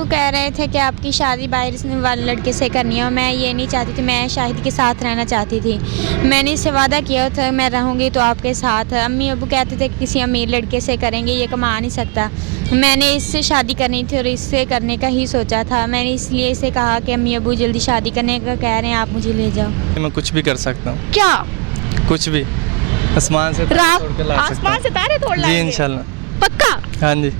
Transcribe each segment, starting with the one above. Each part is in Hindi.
अब्बू कह रहे थे कि आपकी शादी बाहर वाले लड़के से करनी है और मैं ये नहीं चाहती थी, मैं शाहिद के साथ रहना चाहती थी। मैंने इससे वादा किया था मैं रहूँगी तो आपके साथ। अम्मी अब्बू कहते थे कि किसी अमीर लड़के से करेंगे, ये कमा नहीं सकता। मैंने इससे शादी करनी थी और इससे करने का ही सोचा था। मैंने इसलिए इसे कहा कि अम्मी अब्बू जल्दी शादी करने का कह रहे हैं, आप मुझे ले जाओ। मैं कुछ भी कर सकता हूँ। क्या? कुछ भी, आसमान से तारे तोड़ के ला सकता हूँ। आसमान से तारे तोड़ जी लाएंगे? इंशाल्लाह। पक्का? हाँ जी।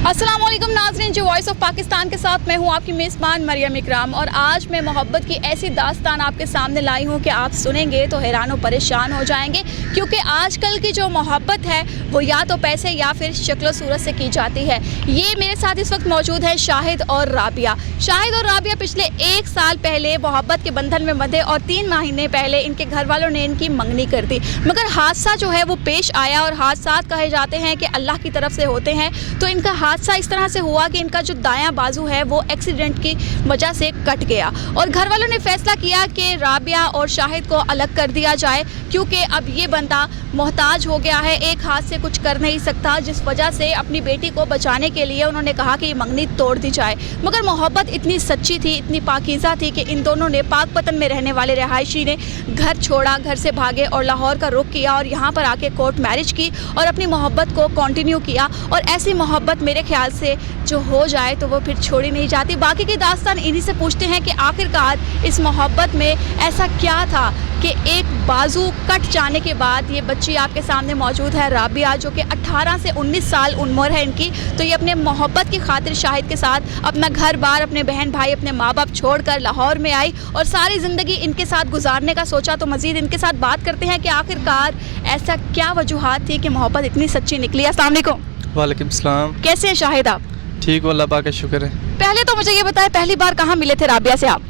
अस्सलाम वालेकुम नाज़रीन, जो वॉइस ऑफ पाकिस्तान के साथ मैं हूँ आपकी मेज़बान मरियम इकराम। और आज मैं मोहब्बत की ऐसी दास्तान आपके सामने लाई हूँ कि आप सुनेंगे तो हैरान और परेशान हो जाएंगे, क्योंकि आजकल की जो मोहब्बत है वो या तो पैसे या फिर शक्ल सूरत से की जाती है। ये मेरे साथ इस वक्त मौजूद है शाहिद और राबिया। शाहिद और राबिया पिछले 1 साल पहले मोहब्बत के बंधन में बंधे और 3 महीने पहले इनके घर वालों ने इनकी मंगनी कर दी, मगर हादसा जो है वो पेश आया। और हादसा कहे जाते हैं कि अल्लाह की तरफ से होते हैं। तो इनका हादसा इस तरह से हुआ कि इनका जो दायां बाजू है वो एक्सीडेंट की वजह से कट गया और घर वालों ने फैसला किया कि राबिया और शाहिद को अलग कर दिया जाए, क्योंकि अब ये बंदा मोहताज हो गया है, एक हाथ से कुछ कर नहीं सकता। जिस वजह से अपनी बेटी को बचाने के लिए उन्होंने कहा कि ये मंगनी तोड़ दी जाए। मगर मोहब्बत इतनी सच्ची थी, इतनी पाकीज़ा थी कि इन दोनों ने पाकपतन में रहने वाले रहायशी ने घर छोड़ा, घर से भागे और लाहौर का रुख किया और यहाँ पर आके कोर्ट मैरिज की और अपनी मोहब्बत को कंटिन्यू किया। और ऐसी मोहब्बत मेरे ख्याल से जो हो जाए तो वो फिर छोड़ी नहीं जाती। बाकी की दास्तान इन्हीं से पूछते हैं कि आखिरकार इस मोहब्बत में ऐसा क्या था कि एक बाजू कट जाने के बाद ये बच्ची आपके सामने मौजूद है, राबिया, जो कि 18 से 19 साल उम्र है इनकी। तो ये अपने मोहब्बत की खातिर शाहिद के साथ अपना घर बार, अपने बहन भाई, अपने माँ बाप छोड़कर लाहौर में आई और सारी ज़िंदगी इनके साथ गुजारने का सोचा। तो मज़ीद इनके साथ बात करते हैं कि आखिरकार ऐसा क्या वजूहात थी कि मोहब्बत इतनी सच्ची निकली। अस्सलाम वालेकुम। वालेकुम सलाम। कैसे हैं शाहिद आप? ठीक हो, अल्लाह पाक का शुक्र है। पहले तो मुझे ये बताएं, पहली बार कहाँ मिले थे राबिया से आप?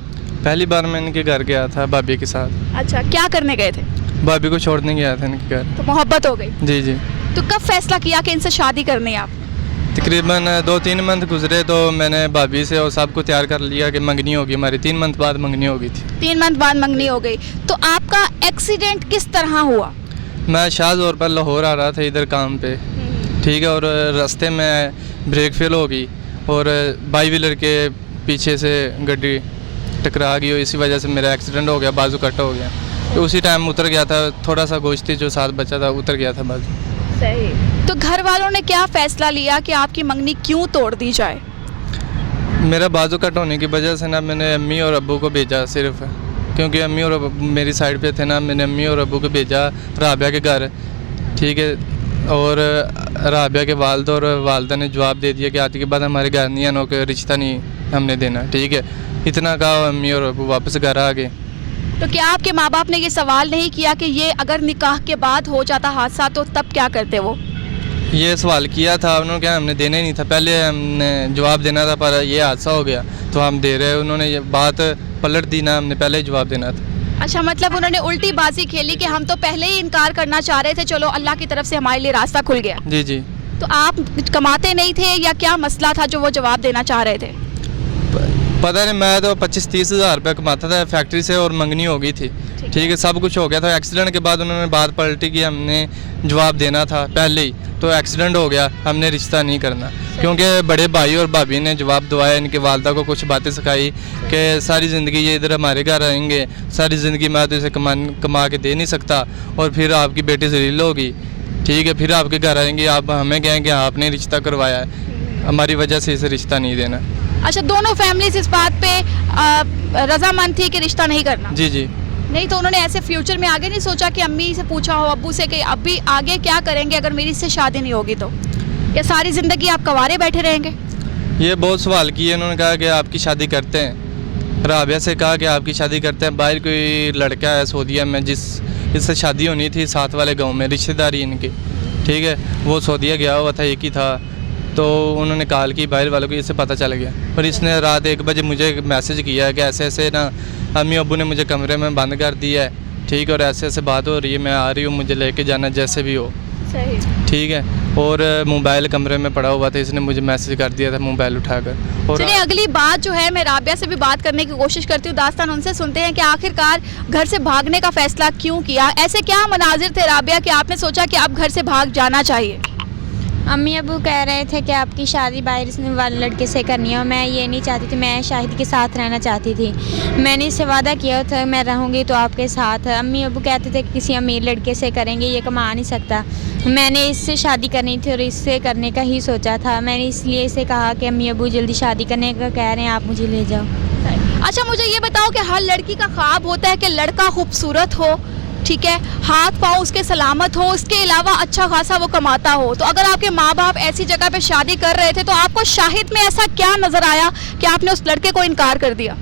पहली बार मैं इनके घर गया था भाभी के साथ। अच्छा, क्या करने गए थे? भाभी को छोड़ने गया था इनके घर। तो मोहब्बत हो गई? जी जी। तो कब फैसला किया कि इनसे शादी करनी है आप? तकरीबन 2-3 मंथ गुजरे तो मैंने भाभी से और सबको तैयार कर लिया कि मंगनी होगी हमारी। 3 मंथ बाद मंगनी हो गई थी। 3 मंथ बाद मंगनी हो गई। तो आपका एक्सीडेंट किस तरह हुआ? मैं शाहजौर पर लाहौर आ रहा था इधर काम पे, ठीक है, और रास्ते में ब्रेक फेल हो गई और बाई व्हीलर के पीछे से गाड़ी टकरा गई और इसी वजह से मेरा एक्सीडेंट हो गया, बाजू कट हो गया। तो उसी टाइम उतर गया था, थोड़ा सा गोश्त जो साथ बचा था उतर गया था बाजू। सही। तो घर वालों ने क्या फ़ैसला लिया कि आपकी मंगनी क्यों तोड़ दी जाए? मेरा बाजू कट होने की वजह से ना मैंने अम्मी और अब्बू को भेजा सिर्फ, क्योंकि अम्मी और अब्बू मेरी साइड पे थे ना, मैंने अम्मी और अब्बू को भेजा राबिया के घर, ठीक है। और राबिया के वालिद और वालदा ने जवाब दे दिया कि आज के बाद हमारे घर नहीं आना, के रिश्ता नहीं हमने देना, ठीक है। इतना कहा, अम्मी और अब्बू वापस घर आ गए। तो क्या आपके माँ बाप ने ये सवाल नहीं किया कि ये अगर निकाह के बाद हो जाता हादसा तो तब क्या करते वो? ये सवाल किया था उन्होंने, क्या हमने देना ही नहीं था, पहले हमने जवाब देना था, पर ये हादसा हो गया तो हम दे रहे। उन्होंने ये बात पलट दी ना, हमने पहले ही जवाब देना था। अच्छा, मतलब उन्होंने उल्टी बाजी खेली कि हम तो पहले ही इनकार करना चाह रहे थे, चलो अल्लाह की तरफ से हमारे लिए रास्ता खुल गया। जी जी। तो आप कमाते नहीं थे या क्या मसला था जो वो जवाब देना चाह रहे थे? पता नहीं, मैं तो 25-30 हज़ार रुपये कमाता था फैक्ट्री से और मंगनी हो गई थी, ठीक है, सब कुछ हो गया था। एक्सीडेंट के बाद उन्होंने बात पलटी कि हमने जवाब देना था पहले ही, तो एक्सीडेंट हो गया, हमने रिश्ता नहीं करना। क्योंकि बड़े भाई और भाभी ने जवाब दवाया, इनके वालदा को कुछ बातें सिखाई कि सारी ज़िंदगी ये इधर हमारे घर रहेंगे, सारी ज़िंदगी मैं तो इसे कमा के दे नहीं सकता और फिर आपकी बेटी जलील होगी, ठीक है, फिर आपके घर आएंगे, आप हमें कहें कि आपने रिश्ता करवाया है, हमारी वजह से इसे रिश्ता नहीं देना। अच्छा, दोनों फैमिलीज इस बात पे रजामंद थी कि रिश्ता नहीं करना? जी जी। नहीं तो उन्होंने ऐसे फ्यूचर में आगे नहीं सोचा कि अम्मी से पूछा हो, अब्बू से, कि अभी आगे क्या करेंगे अगर मेरी इससे शादी नहीं होगी तो? क्या सारी ज़िंदगी आप कवारे बैठे रहेंगे? ये बहुत सवाल किए, उन्होंने कहा कि आपकी शादी करते हैं। राबिया से कहा कि आपकी शादी करते हैं। बाहर कोई लड़का है सऊदीया में जिससे शादी होनी थी, साथ वाले गांव में रिश्तेदारी इनकी, ठीक है, वो सऊदीया गया हुआ था, एक ही था। तो उन्होंने कॉल की बाहर वालों को, इससे पता चल गया और इसने रात 1 बजे मुझे मैसेज किया कि ऐसे ऐसे ना अम्मी अब्बू ने मुझे कमरे में बंद कर दिया है, ठीक है, और ऐसे ऐसे बात हो रही है, मैं आ रही हूँ, मुझे लेके जाना जैसे भी हो। सही। ठीक है। और मोबाइल कमरे में पड़ा हुआ था, इसने मुझे मैसेज कर दिया था मोबाइल उठाकर। और चलिए अगली बात जो है, मैं राबिया से भी बात करने की कोशिश करती हूँ, दास्तान उनसे सुनते हैं कि आखिरकार घर से भागने का फैसला क्यों किया। ऐसे क्या मनाजिर थे राबिया कि आपने सोचा कि आप घर से भाग जाना चाहिए? अम्मी अबू कह रहे थे कि आपकी शादी बाहर वाले लड़के से करनी है और मैं ये नहीं चाहती थी, मैं शाहिद के साथ रहना चाहती थी। मैंने इससे वादा किया था मैं रहूँगी तो आपके साथ। अम्मी अबू कहते थे कि किसी अमीर लड़के से करेंगे, ये कमा नहीं सकता। मैंने इससे शादी करनी थी और इससे करने का ही सोचा था। मैंने इसलिए इसे कहा कि अम्मी अबू जल्दी शादी करने का कह रहे हैं, आप मुझे ले जाओ। अच्छा, मुझे ये बताओ कि हर लड़की का ख्वाब होता है कि लड़का खूबसूरत हो, ठीक है, हाथ पाँव उसके सलामत हो, उसके अलावा अच्छा खासा वो कमाता हो। तो अगर आपके माँ बाप ऐसी जगह पे शादी कर रहे थे तो आपको शाहिद में ऐसा क्या नज़र आया कि आपने उस लड़के को इनकार कर दिया?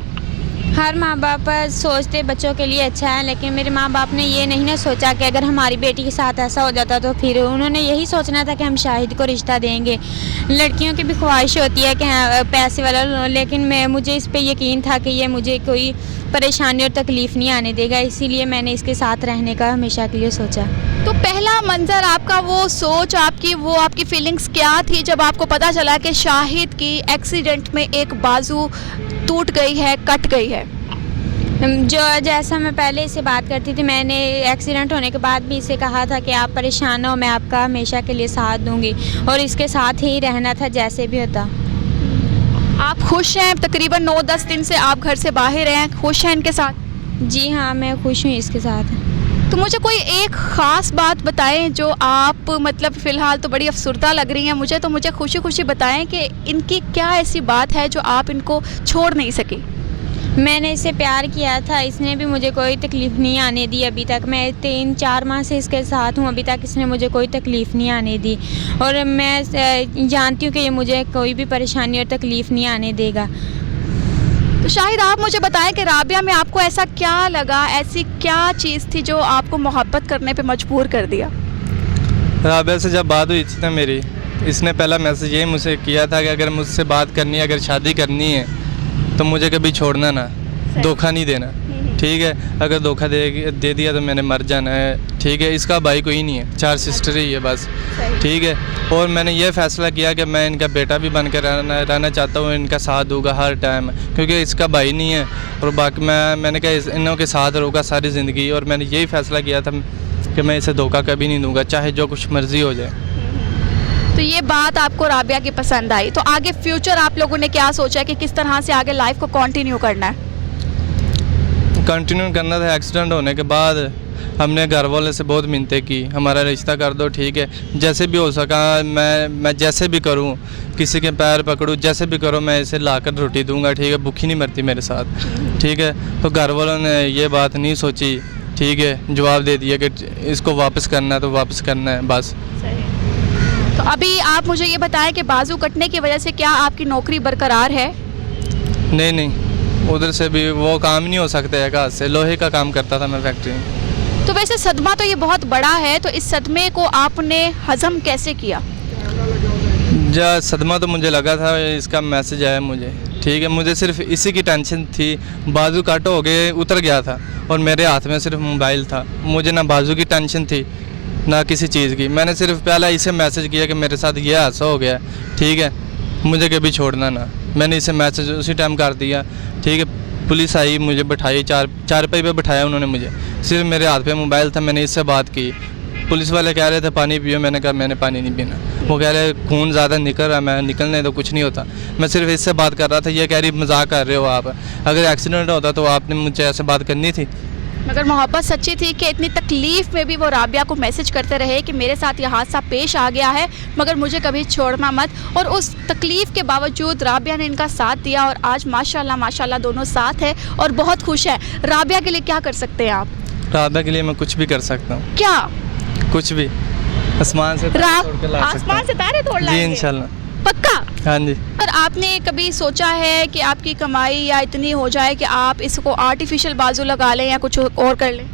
हर माँ बाप सोचते बच्चों के लिए अच्छा है, लेकिन मेरे माँ बाप ने ये नहीं ना सोचा कि अगर हमारी बेटी के साथ ऐसा हो जाता तो फिर उन्होंने यही सोचना था कि हम शाहिद को रिश्ता देंगे। लड़कियों की भी ख्वाहिश होती है कि हाँ पैसे वाला, लेकिन मुझे इस पे यकीन था कि ये मुझे कोई परेशानी और तकलीफ़ नहीं आने देगा, इसीलिए मैंने इसके साथ रहने का हमेशा के लिए सोचा। तो पहला मंजर आपका, वो सोच आपकी, वो आपकी फीलिंग्स क्या थी जब आपको पता चला कि शाहिद की एक्सीडेंट में एक बाजू टूट गई है, कट गई है? जो जैसा मैं पहले इससे बात करती थी, मैंने एक्सीडेंट होने के बाद भी इसे कहा था कि आप परेशान हो, मैं आपका हमेशा के लिए साथ दूंगी और इसके साथ ही रहना था जैसे भी होता। आप खुश हैं? तकरीबन 9-10 दिन से आप घर से बाहर हैं, खुश हैं इनके साथ? जी हाँ, मैं खुश हूँ इसके साथ। तो मुझे कोई एक ख़ास बात बताएं जो आप, मतलब फ़िलहाल तो बड़ी अफसरदा लग रही हैं मुझे, तो मुझे खुशी खुशी बताएं कि इनकी क्या ऐसी बात है जो आप इनको छोड़ नहीं सकी? मैंने इससे प्यार किया था, इसने भी मुझे कोई तकलीफ़ नहीं आने दी अभी तक। मैं 3-4 माह से इसके साथ हूँ, अभी तक इसने मुझे कोई तकलीफ़ नहीं आने दी और मैं जानती हूँ कि ये मुझे कोई भी परेशानी और तकलीफ़ नहीं आने देगा। तो शाहिद, आप मुझे बताएं कि राबिया में आपको ऐसा क्या लगा, ऐसी क्या चीज़ थी जो आपको मोहब्बत करने पे मजबूर कर दिया? राबिया से जब बात हुई थी ना मेरी, इसने पहला मैसेज यही मुझसे किया था कि अगर मुझसे बात करनी है, अगर शादी करनी है तो मुझे कभी छोड़ना ना, धोखा नहीं देना, ठीक है। अगर धोखा दे दिया तो मैंने मर जाना है, ठीक है। इसका भाई कोई नहीं है, 4 सिस्टर ही है बस, ठीक है। और मैंने ये फ़ैसला किया कि मैं इनका बेटा भी बन कर रहना चाहता हूँ, इनका साथ दूंगा हर टाइम, क्योंकि इसका भाई नहीं है। और बाकी मैंने कहा इनों के साथ रहूँगा सारी ज़िंदगी, और मैंने यही फ़ैसला किया था कि मैं इसे धोखा कभी नहीं दूँगा, चाहे जो कुछ मर्ज़ी हो जाए। तो ये बात आपको राबिया की पसंद आई। तो आगे फ्यूचर आप लोगों ने क्या सोचा है कि किस तरह से आगे लाइफ को कंटिन्यू करना है? कंटिन्यू करना था। एक्सीडेंट होने के बाद हमने घर वाले से बहुत मिन्नतें की, हमारा रिश्ता कर दो, ठीक है, जैसे भी हो सका मैं जैसे भी करूं, किसी के पैर पकड़ूं, जैसे भी करो, मैं इसे लाकर रोटी दूंगा, ठीक है, भूखी नहीं मरती मेरे साथ, ठीक है। तो घर वालों ने ये बात नहीं सोची, ठीक है, जवाब दे दिया कि इसको वापस करना है तो वापस करना है बस। तो अभी आप मुझे ये बताएं कि बाजू कटने की वजह से क्या आपकी नौकरी बरकरार है? नहीं, उधर से भी वो काम नहीं हो सकता है, हाथ से लोहे का काम करता था मैं फैक्ट्री में। तो वैसे सदमा तो ये बहुत बड़ा है, तो इस सदमे को आपने हजम कैसे किया? सदमा तो मुझे लगा था इसका मैसेज आया मुझे, ठीक है, मुझे सिर्फ इसी की टेंशन थी। बाजू कट हो गए, उतर गया था और मेरे हाथ में सिर्फ मोबाइल था, मुझे ना बाजू की टेंशन थी ना किसी चीज़ की। मैंने सिर्फ पहला इसे मैसेज किया कि मेरे साथ ये हादसा हो गया, ठीक है, मुझे कभी छोड़ना ना। मैंने इसे मैसेज उसी टाइम कर दिया, ठीक है। पुलिस आई, मुझे बैठाई, चारपाई पे बैठाया उन्होंने मुझे, सिर्फ मेरे हाथ पे मोबाइल था, मैंने इससे बात की। पुलिस वाले कह रहे थे पानी पियो, मैंने कहा मैंने पानी नहीं पीना। वो कह रहे खून ज़्यादा निकल रहा है, मैं निकलने तो कुछ नहीं होता। मैं सिर्फ इससे बात कर रहा था, ये कह रही मजाक कर रहे हो आप, अगर एक्सीडेंट होता तो आपने मुझे ऐसे बात करनी थी। मगर मोहब्बत सच्ची थी कि इतनी तकलीफ़ में भी वो राबिया को मैसेज करते रहे कि मेरे साथ ये हादसा पेश आ गया है, मगर मुझे कभी छोड़ना मत। और उस तकलीफ़ के बावजूद राबिया ने इनका साथ दिया और आज माशाल्लाह माशाल्लाह दोनों साथ हैं और बहुत खुश हैं। राबिया के लिए क्या कर सकते हैं आप? राबिया के लिए मैं कुछ भी कर सकता हूँ। क्या? कुछ भी, आसमान से तारे तोड़ के ला सकता हूँ। आसमान से तारे तोड़ लाएंगे? जी इंशाल्लाह। पक्का? हाँ जी। पर आपने कभी सोचा है कि आपकी कमाई या इतनी हो जाए कि आप इसको आर्टिफिशियल बाजू लगा लें या कुछ और कर लें?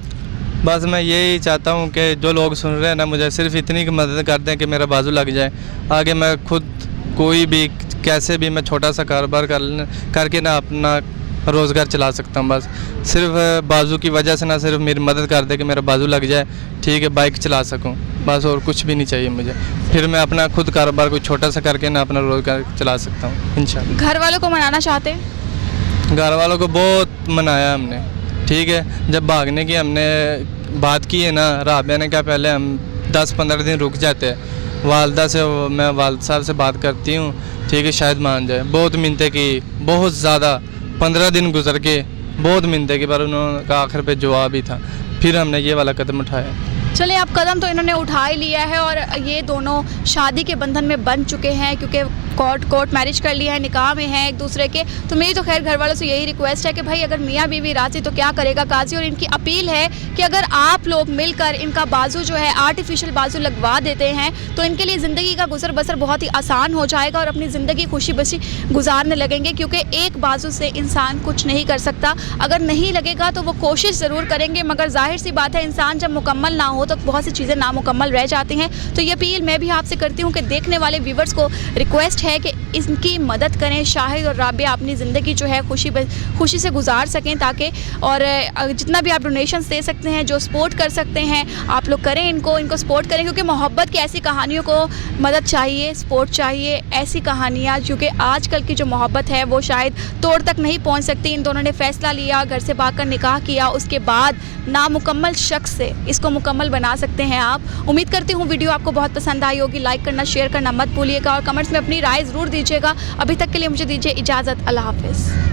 बस मैं यही चाहता हूँ कि जो लोग सुन रहे हैं ना, मुझे सिर्फ इतनी की मदद कर दें कि मेरा बाजू लग जाए। आगे मैं खुद कोई भी कैसे भी मैं छोटा सा कारोबार करके ना अपना रोज़गार चला सकता हूँ। बस सिर्फ बाजू की वजह से ना, सिर्फ मेरी मदद कर दे कि मेरा बाजू लग जाए, ठीक है, बाइक चला सकूँ, बस और कुछ भी नहीं चाहिए मुझे। फिर मैं अपना खुद कारोबार कोई छोटा सा करके ना अपना रोज़गार चला सकता हूँ इंशाल्लाह। घर वालों को मनाना चाहते हैं? घर वालों को बहुत मनाया हमने, ठीक है। जब भागने की हमने बात की है ना, राबिया ने कहा पहले हम 10-15 दिन रुक जाते हैं, वालदा से मैं वालिद साहब से बात करती हूँ, ठीक है, शायद मान जाए। बहुत मिन्नतें की, बहुत ज़्यादा, 15 दिन गुजर के बहुत मिन्नतें की, पर उन्होंने कहा आखिर पे जवाब ही था। फिर हमने ये वाला कदम उठाया। चलिए, अब कदम तो इन्होंने उठा ही लिया है और ये दोनों शादी के बंधन में बंध चुके हैं, क्योंकि कोर्ट मैरिज कर लिया है, निकाह में हैं एक दूसरे के। तो मेरी तो खैर घर वालों से यही रिक्वेस्ट है कि भाई अगर मियाँ बीवी राजी तो क्या करेगा काजी। और इनकी अपील है कि अगर आप लोग मिलकर इनका बाजू जो है आर्टिफिशियल बाजू लगवा देते हैं तो इनके लिए ज़िंदगी का गुजर बसर बहुत ही आसान हो जाएगा और अपनी ज़िंदगी खुशी बसी गुजारने लगेंगे, क्योंकि एक बाजू से इंसान कुछ नहीं कर सकता। अगर नहीं लगेगा तो वो कोशिश ज़रूर करेंगे, मगर जाहिर सी बात है इंसान जब मुकम्मल ना हो तो बहुत सी चीज़ें नामुकम्मल रह जाती हैं। तो ये अपील मैं भी आपसे करती हूँ कि देखने वाले व्यूवर्स को रिक्वेस्ट है कि इनकी मदद करें। शाहिद और राबिया अपनी ज़िंदगी जो है खुशी से गुजार सकें, ताकि और जितना भी आप डोनेशंस दे सकते हैं, जो सपोर्ट कर सकते हैं आप लोग करें, इनको सपोर्ट करें, क्योंकि मोहब्बत की ऐसी कहानियों को मदद चाहिए, सपोर्ट चाहिए। ऐसी कहानियाँ, क्योंकि आजकल की जो मोहब्बत है वो शायद तोड़ तक नहीं पहुँच सकती। इन दोनों ने फ़ैसला लिया, घर से भागकर निकाह किया, उसके बाद नामुकम्मल शख्स से इसको मुकम्मल बना सकते हैं आप। उम्मीद करती हूँ वीडियो आपको बहुत पसंद आई होगी। लाइक करना, शेयर करना मत भूलिएगा और कमेंट्स में अपनी राय ज़रूर दीजिएगा। अभी तक के लिए मुझे दीजिए इजाज़त। अल्लाह हाफ़िज़।